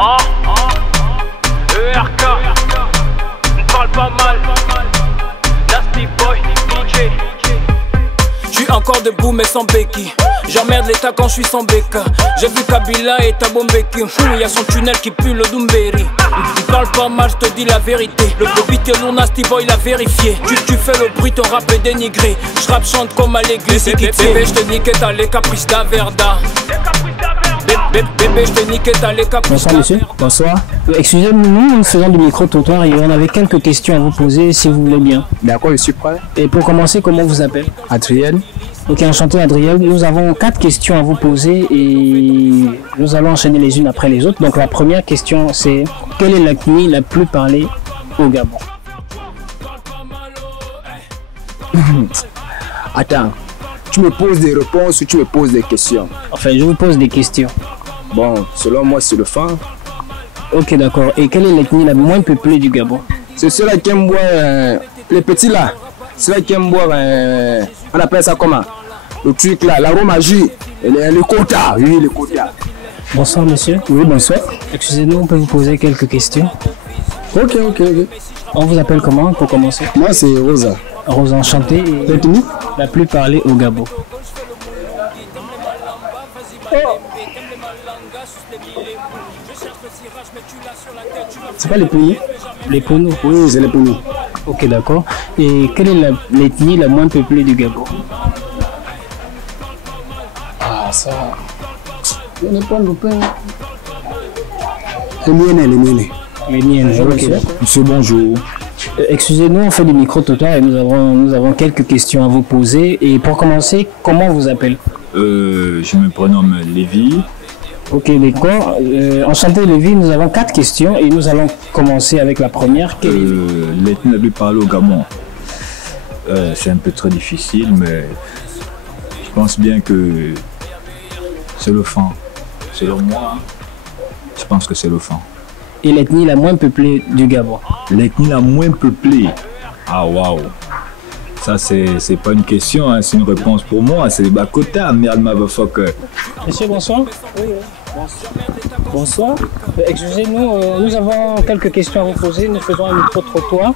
ERK, ne parle pas mal. Nasty Boy, DJ. J'suis encore debout mais sans béquille. J'emmerde l'état quand j'suis sans béca. J'ai vu Kabila et Tabombeki. Y'a son tunnel qui pue le Doumberi. Il parle pas mal, j'te dis la vérité. Le beat est lourd, Nasty Boy l'a vérifié. Tu fais le bruit, ton rap est dénigré. J'rappe chante comme à l'église. Bébé j'te niquais, t'as les caprices d'Averda. Bébé j'te niquais, t'as les caprices d'Averda. Bonsoir monsieur, bonsoir. Excusez-nous, nous faisons du micro-trottoir et on avait quelques questions à vous poser si vous voulez bien. D'accord, je suis prêt. Et pour commencer, comment vous appelez? Adrien. Ok, enchanté Adrien. Nous avons 4 questions à vous poser et nous allons enchaîner les unes après les autres. Donc la première question c'est: quelle est l'ethnie la plus parlée au Gabon? Attends, tu me poses des réponses ou tu me poses des questions? Enfin, je vous pose des questions. Bon, selon moi, c'est le Fan. Ok, d'accord. Et quelle est l'ethnie la moins peuplée du Gabon? C'est ceux-là qui aiment boire, les petits là. Ceux-là qui aiment boire, on appelle ça comment? Le truc là, l'arôme à jus. Le quota, oui, le quota. Bonsoir monsieur. Oui, bonsoir. Excusez-nous, on peut vous poser quelques questions. Ok. On vous appelle comment pour commencer? Moi, c'est Rosa. Rosa, enchantée. Et L'ethnie la plus parlée au Gabon? C'est pas les Pounis? Les Pono. Oui, c'est les Pounis. Ok, d'accord. Et quelle est l'ethnie la moins peuplée du Gabon? Ah, ça. Je n'ai pas le pain. Les miennes. Les miennes. Ok, d'accord. Monsieur, bonjour. Excusez-nous, on fait du micro-trottoir et nous avons quelques questions à vous poser. Et pour commencer, comment on vous appelle? Je me prénomme Lévi. Ok, d'accord. Enchanté Lévi, nous avons 4 questions et nous allons commencer avec la première. L'ethnie la plus parlée au Gabon. C'est un peu très difficile, mais je pense bien que c'est le Fan. Selon moi, je pense que c'est le Fan. Et l'ethnie la moins peuplée du Gabon? L'ethnie la moins peuplée. Ah waouh. Ça c'est pas une question, hein, c'est une réponse pour moi. C'est le Bakota, merde motherfucker. Monsieur, bonsoir. Oui. Bonsoir. Excusez-nous, nous avons quelques questions à vous poser. Nous faisons un micro-trottoir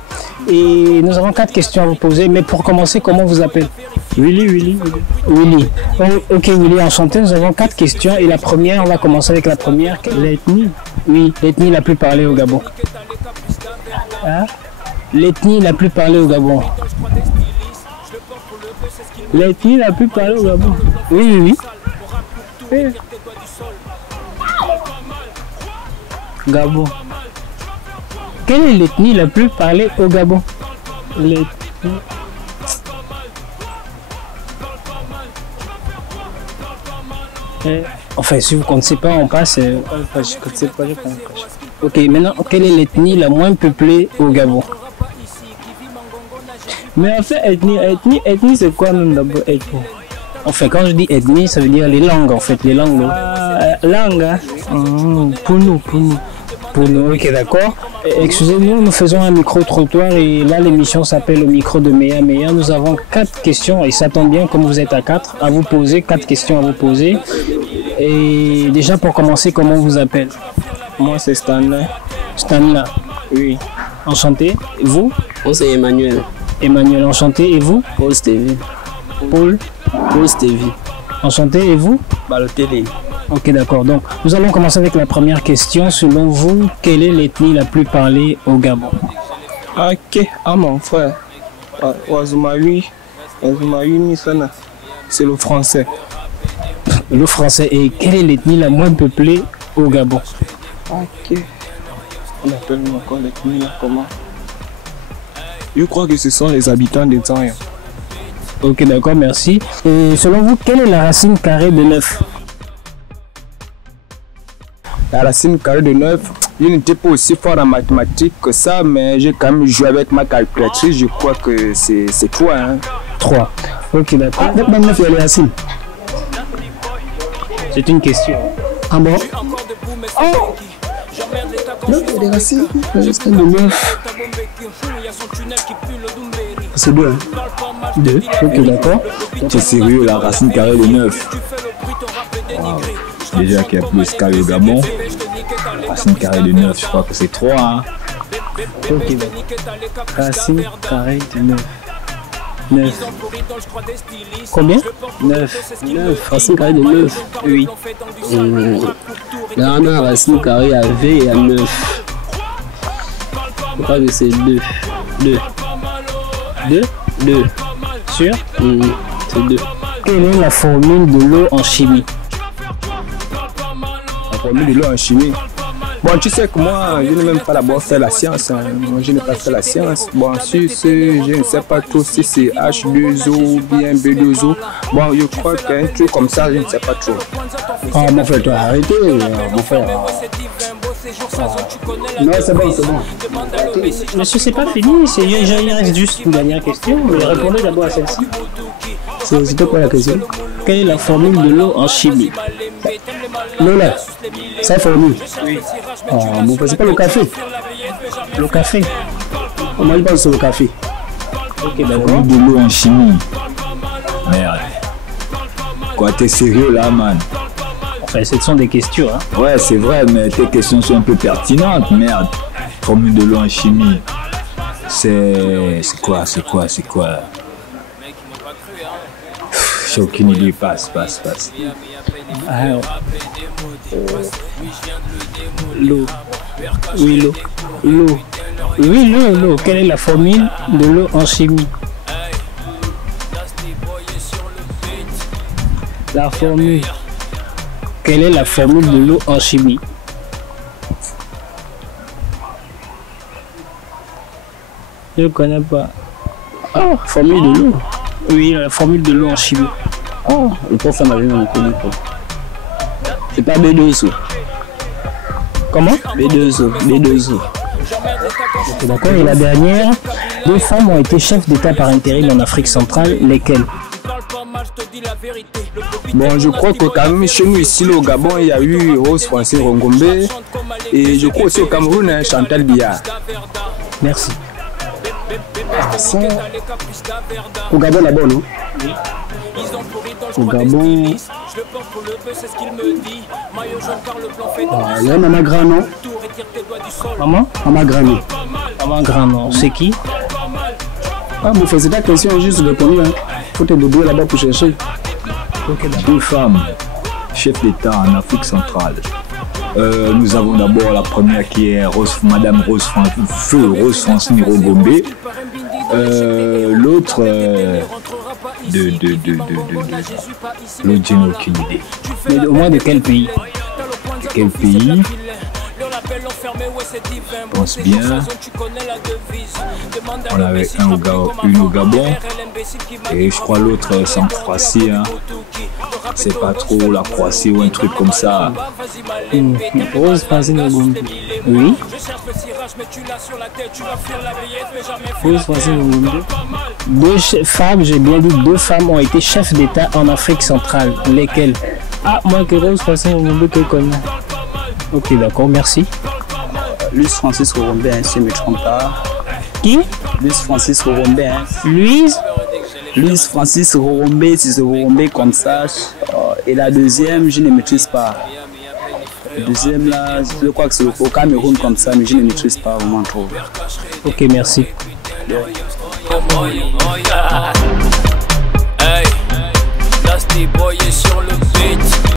et nous avons 4 questions à vous poser. Mais pour commencer, comment vous appelez? Willy. Ok, Willy, enchanté. Nous avons 4 questions et la première, on va commencer avec la première. L'ethnie? Oui, l'ethnie la plus parlée au Gabon. Hein? L'ethnie la plus parlée au Gabon. L'ethnie la plus parlée au Gabon. Oui. Gabon. Quelle est l'ethnie la plus parlée au Gabon? L'ethnie. Enfin, si vous ne connaissez pas, on passe. Je ne sais pas, je connais pas. Ok, maintenant, quelle est l'ethnie la moins peuplée au Gabon? Mais en fait, ethnie, c'est quoi même d'abord ethnie? Enfin, quand je dis ethnie, ça veut dire les langues, en fait, les langues. Langue, hein? Pour nous, ok, d'accord. Excusez-nous, nous faisons un micro-trottoir et là, l'émission s'appelle le micro de Meya. Nous avons 4 questions et ça tombe bien, comme vous êtes à 4, à vous poser, 4 questions à vous poser. Et déjà, pour commencer, comment on vous appelle? Moi, c'est Stanley. Stanley. Oui. Enchanté. Et vous? Moi, c'est Emmanuel. Emmanuel, enchanté. Et vous? Paul Stevie. Paul Stevie. Enchanté. Et vous? Balotelli. Ok, d'accord. Donc, nous allons commencer avec la première question. Selon vous, quelle est l'ethnie la plus parlée au Gabon? Ok, mon frère. C'est le français. Le français. Et quelle est l'ethnie la moins peuplée au Gabon? Ok. On appelle encore l'ethnie là, comment? Je crois que ce sont les habitants des Taïens. Ok, d'accord, merci. Et selon vous, quelle est la racine carrée de 9? La racine carrée de 9, je n'étais pas aussi fort en mathématiques que ça, mais j'ai quand même joué avec ma calculatrice. Je crois que c'est 3. Hein. 3. Ok, d'accord. Ah, même 9, il y a les racines. C'est une question. Ah bon? Oh! Non, il y a des racines. La racine de 9. C'est 2. Hein? 2. Ok, d'accord. C'est sérieux, la racine carrée de 9. Wow. Déjà qu'il y a plus carré au Gabon. Racine carrée de 9, je crois que c'est 3. Hein. Ok, bon. Racine carrée de 9. 9. Combien? 9. 9, racine carrée de 9. Oui. Là, on a racine carrée à V et à 9. Je crois que c'est 2. 2. 2. 2. Sûr? C'est 2. Quelle est la formule de l'eau en chimie? La formule de l'eau en chimie. Bon, tu sais que moi, je n'ai même pas d'abord fait la science. Hein. Moi, je n'ai pas fait la science. Bon, sur ce, je ne sais pas trop si c'est H2O ou bien B2O. Bon, je crois qu'un truc comme ça, je ne sais pas trop. Ah, mon frère, toi, arrêtez, mon frère. Non, c'est bon, c'est bon. Monsieur, c'est pas fini. Il reste juste une dernière question. Mais répondez d'abord à celle-ci. C'était quoi la question? Quelle est la formule de l'eau en chimie? L'eau là, ça formule. Oui. Ah, mon frère, c'est pas le café. Le café. Moi, je pense sur le café. Ok, d'accord. Formule de l'eau en chimie. Merde. Quoi, t'es sérieux là, man? Enfin, ce sont des questions. Hein. Ouais, c'est vrai, mais tes questions sont un peu pertinentes. Merde. Formule de l'eau en chimie. C'est quoi? J'ai aucune idée. Passe. Ah, l'eau. Oui, l'eau. L'eau. Oui, l'eau. Quelle est la formule de l'eau en chimie? La formule. Quelle est la formule de l'eau en chimie? Je ne connais pas. Ah, formule de l'eau. Oui, la formule de l'eau en chimie. Oh, le prof m'avait même connu. C'est pas B2O. Comment? B2O. Ok, d'accord. Et la dernière, 2 femmes ont été chefs d'État par intérim en Afrique centrale. Lesquelles? Bon, je crois que quand même chez nous ici au Gabon, il y a eu Rose Francine Rongombe. Et je crois aussi au Cameroun, hein, Chantal Biya. Merci. Ça, au Gabon d'abord, non? Au Gabon. Il y a Maman Grand, non? Maman? Maman Grand, non? Maman Grand, non. C'est qui? Ah, bon, c'est ta question, juste répondu. Hein. Faut te débrouiller là-bas pour chercher. Ok, d'accord. 2 femmes, chef d'État en Afrique centrale. Nous avons d'abord la première qui est Madame Rose Francine Rongombe. L'autre l'autre, je n'ai aucune idée. Mais au moins de quel pays? De quel pays? Je pense bien. On avait une au Gabon et je crois l'autre c'est en Croatie. Hein. C'est pas trop la Croatie ou un truc comme ça. Rose Francine Rongombe. Oui. Rose Francine Rongombe. 2 femmes, j'ai bien dit 2 femmes ont été chefs d'État en Afrique centrale. Lesquelles? Ah, moi que Rose Francine Rongombe que je connais. Ok, d'accord, merci. Luis Francis Rongombe, hein, si je ne me trompe pas. Qui? Luis Francis Rongombe. Hein. Luis Francis Rongombe, si c'est Rongombe comme ça. Et la deuxième, je ne maîtrise pas. La deuxième, là, je crois que c'est au Cameroun comme ça, mais je ne maîtrise pas vraiment trop. Ok, merci. Hey, Nasty Boy est sur le beat.